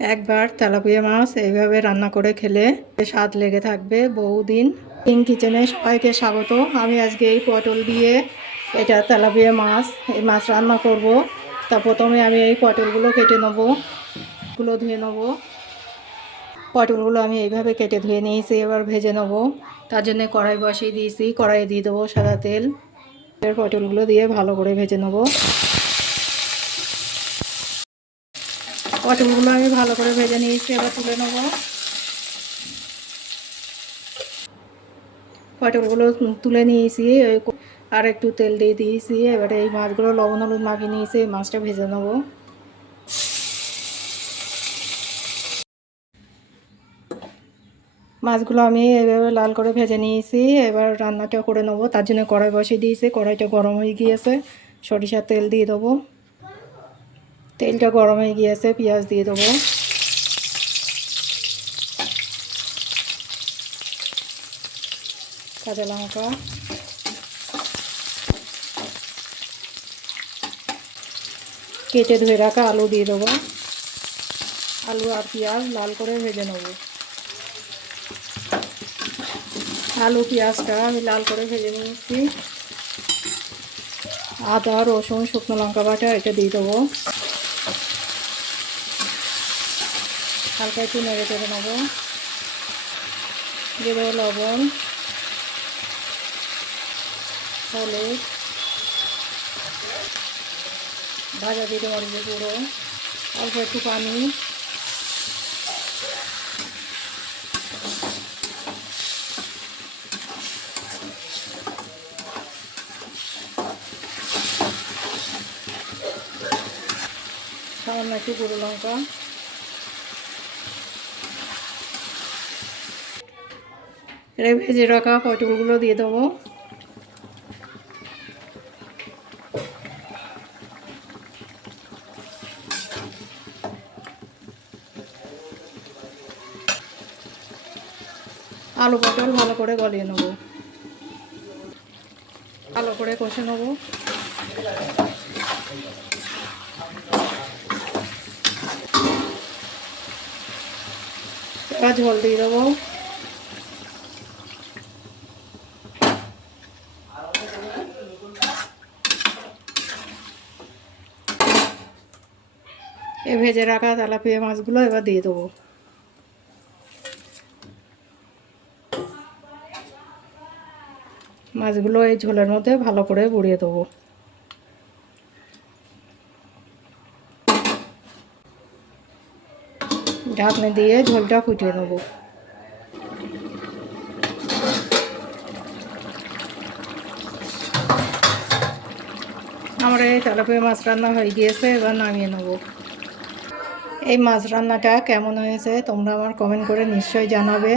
একবার তেলাপিয়া মাছ এইভাবে রান্না করে খেলে স্বাদ লেগে থাকবে বহুদিন। কিং কিচেনে সবাইকে স্বাগত। আমি আজকে এই পটল দিয়ে এটা তেলাপিয়া মাছ এই মাছ রান্না করব। তা প্রথমে আমি এই পটলগুলো কেটে নেব, ধুয়ে নেব। পটলগুলো আমি এইভাবে কেটে ধুয়ে নিয়েছি, এবার ভেজে নেব। তার জন্য কড়াই বসিয়ে দিয়েছি, কড়াইয়ে দিয়ে দেবো সাদা তেল। পটলগুলো দিয়ে ভালো করে ভেজে নেব। পটলগুলো আমি ভালো করে ভেজে নিয়েছি, এবার তুলে নেব। পটলগুলো তুলে নিয়েছি, আর একটু তেল দিয়ে দিয়েছি। এবারে এই মাছগুলো লবণ হলুদ মাখিয়ে নিয়েছি, এই মাছটা ভেজে নেব। মাছগুলো আমি এইভাবে লাল করে ভেজে নিয়েছি, এবার রান্নাটা করে নেবো। তার জন্য কড়াই বসিয়ে দিয়েছি, কড়াইটা গরম হয়ে গিয়েছে। সরিষার তেল দিয়ে দেবো। তেলটা গরম হয়ে গিয়েছে, পেঁয়াজ দিয়ে দেবো। কাঁচা লঙ্কা, কেটে ধুয়ে রাখা আলু দিয়ে দেবো। আলু আর পেঁয়াজ লাল করে ভেজে নেব। আলু পেঁয়াজটা আমি লাল করে ভেজে নিয়েছি। আদা রসুন শুকনো লঙ্কা বাটা এটা দিয়ে দেবো। হালকা একটু নেড়ে চেড়ে নেবো। দিয়ে দেবো লবণ, হলুদ, ভাজা দিয়ে দেবো মরিচের গুঁড়ো, অল্প একটু পানি। সামান্য একটু গুঁড়ো লঙ্কা। এর ভেজে রাখা পটলগুলো দিয়ে দেবো। আলু পটল ভালো করে গলিয়ে নেব, ভালো করে কষে নেব। এবার ঝোল দিয়ে দেবো। এই ভেজে রাখা তেলাপিয়া মাছগুলো এবার দিয়ে দেবো। মাছগুলো এই ঝোলের মধ্যে ভালো করে বুড়িয়ে দেবো। ঢাকনি দিয়ে ঝোলটা ফুটিয়ে নেব। আমার এই তেলাপিয়া মাছ রান্না হয়ে গিয়েছে, এবার নামিয়ে নেব। এই মাছ রান্নাটা কেমন হয়েছে তোমরা আমার কমেন্ট করে নিশ্চয়ই জানাবে।